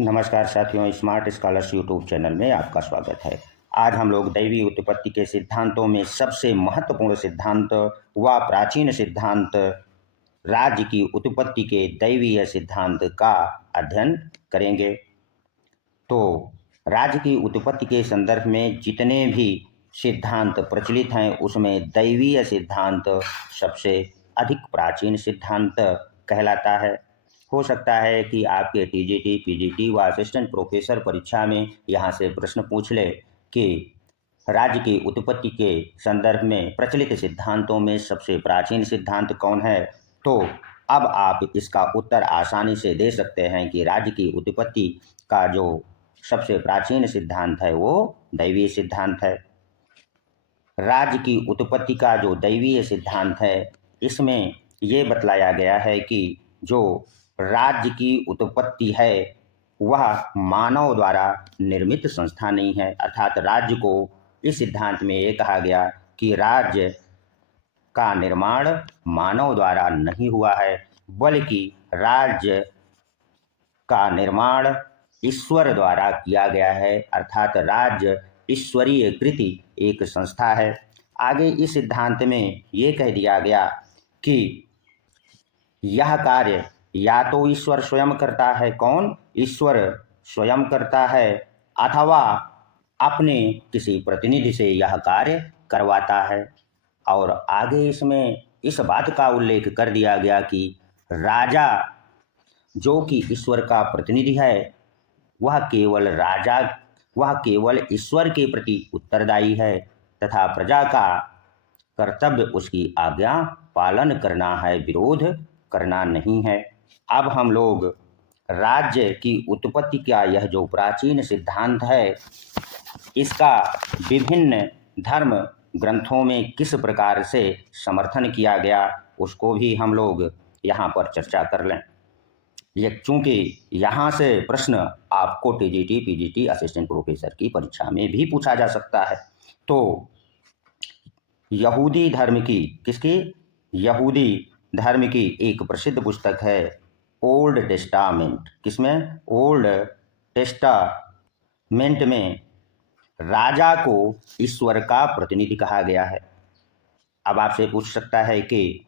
नमस्कार साथियों, smart scholars YouTube channel में आपका स्वागत है। आज हम लोग दैवीय उत्पत्ति के सिद्धांतों में सबसे महत्वपूर्ण सिद्धांत व प्राचीन सिद्धांत राज्य की उत्पत्ति के दैवीय सिद्धांत का अध्ययन करेंगे। तो राज्य की उत्पत्ति के संदर्भ में जितने भी सिद्धांत प्रचलित हैं उसमें दैवीय सिद्धांत सबसे अधिक प्राचीन सिद्धांत कहलाता है। हो सकता है कि आपके टीजीटी, पीजीटी व असिस्टेंट प्रोफेसर परीक्षा में यहाँ से प्रश्न पूछ ले कि राज्य की उत्पत्ति के संदर्भ में प्रचलित सिद्धांतों में सबसे प्राचीन सिद्धांत कौन है। तो अब आप इसका उत्तर आसानी से दे सकते हैं कि राज्य की उत्पत्ति का जो सबसे प्राचीन सिद्धांत है वो दैवीय सिद्धांत है। राज्य की उत्पत्ति का जो दैवीय सिद्धांत है इसमें ये बतलाया गया है कि जो राज्य की उत्पत्ति है वह मानव द्वारा निर्मित संस्था नहीं है। अर्थात राज्य को इस सिद्धांत में ये कहा गया कि राज्य का निर्माण मानव द्वारा नहीं हुआ है, बल्कि राज्य का निर्माण ईश्वर द्वारा किया गया है। अर्थात राज्य ईश्वरीय कृति एक संस्था है। आगे इस सिद्धांत में ये कह दिया गया कि यह कार्य या तो ईश्वर स्वयं करता है, कौन? ईश्वर स्वयं करता है, अथवा अपने किसी प्रतिनिधि से यह कार्य करवाता है। और आगे इसमें इस बात का उल्लेख कर दिया गया कि राजा जो कि ईश्वर का प्रतिनिधि है वह केवल ईश्वर के प्रति उत्तरदायी है तथा प्रजा का कर्तव्य उसकी आज्ञा पालन करना है, विरोध करना नहीं है। अब हम लोग राज्य की उत्पत्ति का यह जो प्राचीन सिद्धांत है इसका विभिन्न धर्म ग्रंथों में किस प्रकार से समर्थन किया गया उसको भी हम लोग यहाँ पर चर्चा कर लें। ये चूंकि यहाँ से प्रश्न आपको टीजीटी, पीजीटी, असिस्टेंट प्रोफेसर की परीक्षा में भी पूछा जा सकता है। तो यहूदी धर्म की यहूदी धर्म की एक प्रसिद्ध पुस्तक है ओल्ड टेस्टामेंट। किसमें? ओल्ड टेस्टामेंट में राजा को ईश्वर का प्रतिनिधि कहा गया है। अब आपसे पूछ सकता है कि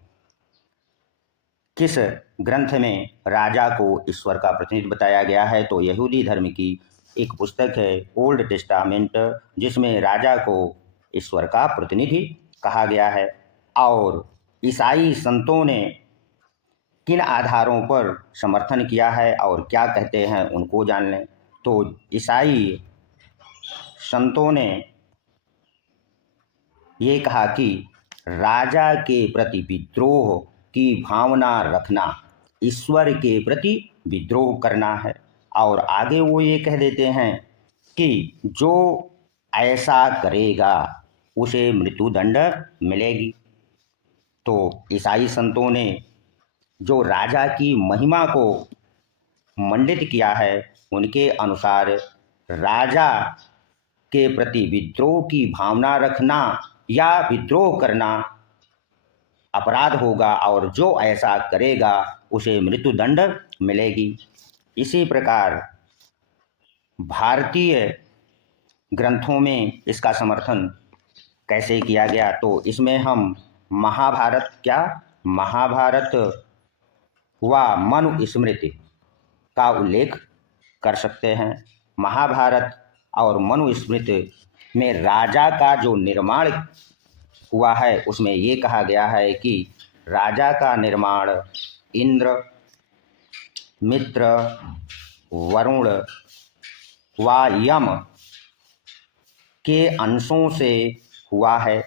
किस ग्रंथ में राजा को ईश्वर का प्रतिनिधि बताया गया है। तो यहूदी धर्म की एक पुस्तक है ओल्ड टेस्टामेंट, जिसमें राजा को ईश्वर का प्रतिनिधि कहा गया है। और ईसाई संतों ने किन आधारों पर समर्थन किया है और क्या कहते हैं उनको जान लें। तो ईसाई संतों ने ये कहा कि राजा के प्रति विद्रोह की भावना रखना ईश्वर के प्रति विद्रोह करना है। और आगे वो ये कह देते हैं कि जो ऐसा करेगा उसे मृत्युदंड मिलेगी। तो ईसाई संतों ने जो राजा की महिमा को मंडित किया है उनके अनुसार राजा के प्रति विद्रोह की भावना रखना या विद्रोह करना अपराध होगा और जो ऐसा करेगा उसे मृत्युदंड मिलेगी। इसी प्रकार भारतीय ग्रंथों में इसका समर्थन कैसे किया गया। तो इसमें हम महाभारत व मनुस्मृति का उल्लेख कर सकते हैं। महाभारत और मनुस्मृति में राजा का जो निर्माण हुआ है उसमें ये कहा गया है कि राजा का निर्माण इंद्र, मित्र, वरुण व यम के अंशों से हुआ है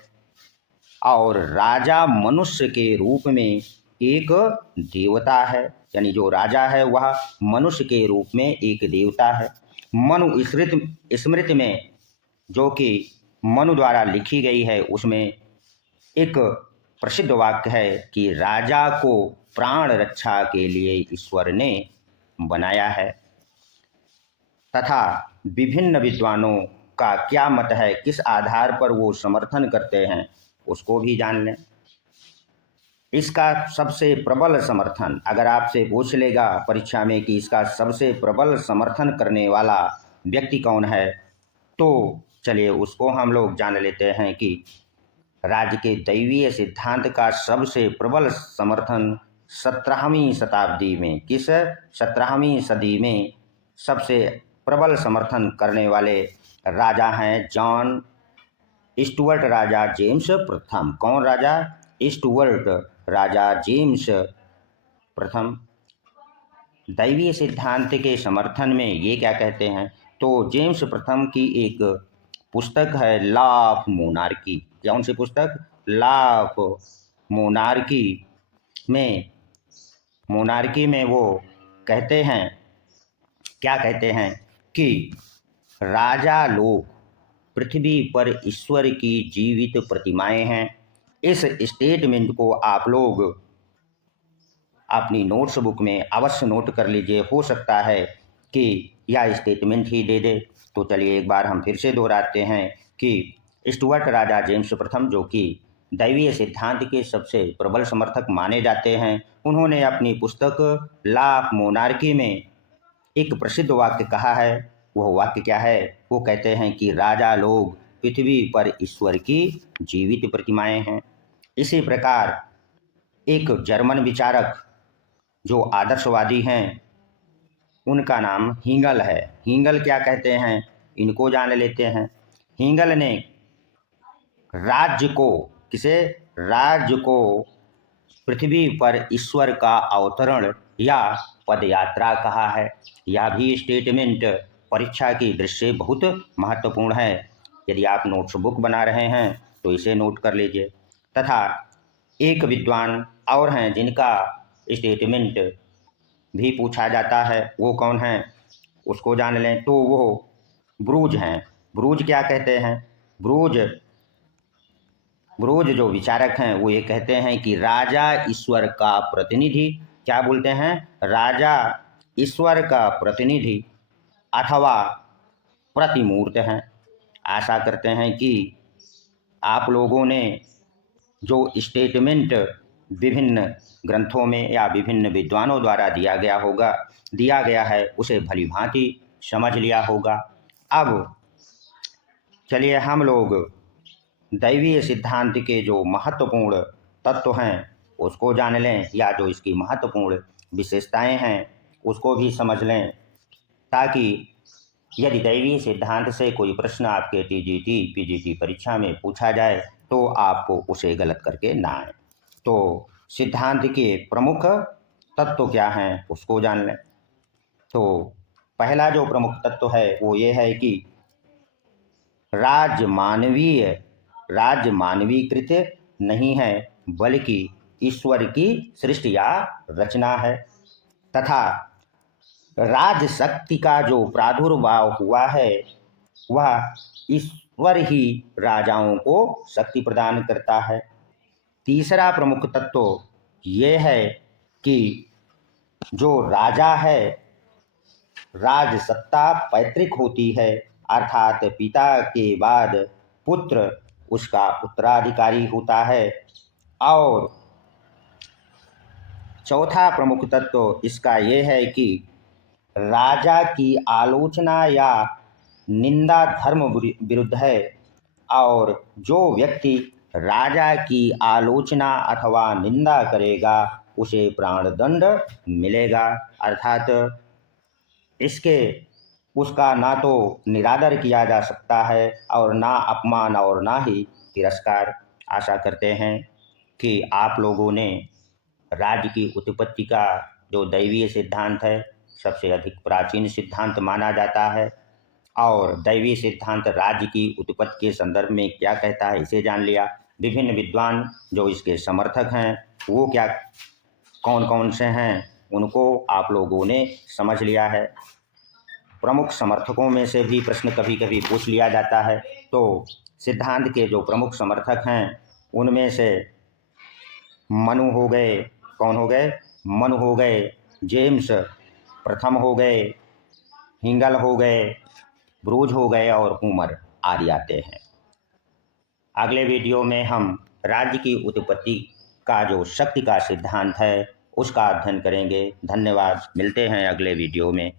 और राजा मनुष्य के रूप में एक देवता है। यानी जो राजा है वह मनुष्य के रूप में एक देवता है। मनुस्मृति में जो कि मनु द्वारा लिखी गई है उसमें एक प्रसिद्ध वाक्य है कि राजा को प्राण रक्षा के लिए ईश्वर ने बनाया है। तथा विभिन्न विद्वानों का क्या मत है, किस आधार पर वो समर्थन करते हैं उसको भी जान लें। इसका सबसे प्रबल समर्थन, अगर आपसे पूछ लेगा परीक्षा में कि इसका सबसे प्रबल समर्थन करने वाला व्यक्ति कौन है, तो चलिए उसको हम लोग जान लेते हैं कि राज्य के दैवीय सिद्धांत का सबसे प्रबल समर्थन 17वीं शताब्दी में, किस 17वीं सदी में सबसे प्रबल समर्थन करने वाले राजा हैं जॉन स्टुअर्ट राजा जेम्स प्रथम। कौन राजा? स्टुअर्ट राजा जेम्स प्रथम। दैवीय सिद्धांत के समर्थन में ये क्या कहते हैं, तो जेम्स प्रथम की एक पुस्तक है लॉ ऑफ मोनार्की। कौन सी पुस्तक? लॉ ऑफ मोनार्की में वो कहते हैं, क्या कहते हैं कि राजा लोग पृथ्वी पर ईश्वर की जीवित प्रतिमाएं हैं। इस स्टेटमेंट को आप लोग अपनी नोट्स बुक में अवश्य नोट कर लीजिए, हो सकता है कि यह स्टेटमेंट ही दे दे। तो चलिए एक बार हम फिर से दोहराते हैं कि स्टुअर्ट राजा जेम्स प्रथम, जो कि दैवीय सिद्धांत के सबसे प्रबल समर्थक माने जाते हैं, उन्होंने अपनी पुस्तक लॉ ऑफ मोनार्की में एक प्रसिद्ध वाक्य कहा है। वह वाक्य क्या है? वो कहते हैं कि राजा लोग पृथ्वी पर ईश्वर की जीवित प्रतिमाएं हैं। इसी प्रकार एक जर्मन विचारक जो आदर्शवादी हैं, उनका नाम हीगल है। हीगल क्या कहते हैं, इनको जान लेते हैं। हीगल ने राज्य को, किसे? राज्य को पृथ्वी पर ईश्वर का अवतरण या पदयात्रा कहा है। यह भी स्टेटमेंट परीक्षा की दृष्टि से बहुत महत्वपूर्ण है। यदि आप नोट्स बुक बना रहे हैं तो इसे नोट कर लीजिए। तथा एक विद्वान और हैं जिनका स्टेटमेंट भी पूछा जाता है, वो कौन है उसको जान लें, तो वो ब्रूज हैं। ब्रूज क्या कहते हैं? ब्रूज जो विचारक हैं वो ये कहते हैं कि राजा ईश्वर का प्रतिनिधि, क्या बोलते हैं? राजा ईश्वर का प्रतिनिधि अथवा प्रतिमूर्त हैं। आशा करते हैं कि आप लोगों ने जो स्टेटमेंट विभिन्न ग्रंथों में या विभिन्न विद्वानों द्वारा दिया गया है उसे भली भांति समझ लिया होगा। अब चलिए हम लोग दैवीय सिद्धांत के जो महत्वपूर्ण तत्व हैं उसको जान लें, या जो इसकी महत्वपूर्ण विशेषताएं हैं उसको भी समझ लें, ताकि यदि दैवीय सिद्धांत से कोई प्रश्न आपके टीजीटी पीजीटी परीक्षा में पूछा जाए तो आपको उसे गलत करके ना आए। तो सिद्धांत के प्रमुख तत्व क्या हैं उसको जान लें। तो पहला जो प्रमुख तत्व है वो ये है कि राज्य मानवीकृत नहीं है, बल्कि ईश्वर की सृष्टि या रचना है। तथा राज शक्ति का जो प्रादुर्भाव हुआ है वह ईश्वर ही राजाओं को शक्ति प्रदान करता है। तीसरा प्रमुख तत्व ये है कि जो राजा है, राज सत्ता पैतृक होती है, अर्थात पिता के बाद पुत्र उसका उत्तराधिकारी होता है। और चौथा प्रमुख तत्व इसका ये है कि राजा की आलोचना या निंदा धर्म विरुद्ध है, और जो व्यक्ति राजा की आलोचना अथवा निंदा करेगा उसे प्राणदंड मिलेगा। अर्थात उसका ना तो निरादर किया जा सकता है और ना अपमान और ना ही तिरस्कार। आशा करते हैं कि आप लोगों ने राज्य की उत्पत्ति का जो दैवीय सिद्धांत है, सबसे अधिक प्राचीन सिद्धांत माना जाता है, और दैवीय सिद्धांत राज्य की उत्पत्ति के संदर्भ में क्या कहता है इसे जान लिया। विभिन्न विद्वान जो इसके समर्थक हैं वो कौन कौन से हैं उनको आप लोगों ने समझ लिया है। प्रमुख समर्थकों में से भी प्रश्न कभी कभी पूछ लिया जाता है। तो सिद्धांत के जो प्रमुख समर्थक हैं उनमें से मनु हो गए, कौन हो गए? मनु हो गए, जेम्स प्रथम हो गए, हिंगल हो गए, ब्रूज हो गए और हूमर आदि आते हैं। अगले वीडियो में हम राज्य की उत्पत्ति का जो शक्ति का सिद्धांत है उसका अध्ययन करेंगे। धन्यवाद। मिलते हैं अगले वीडियो में।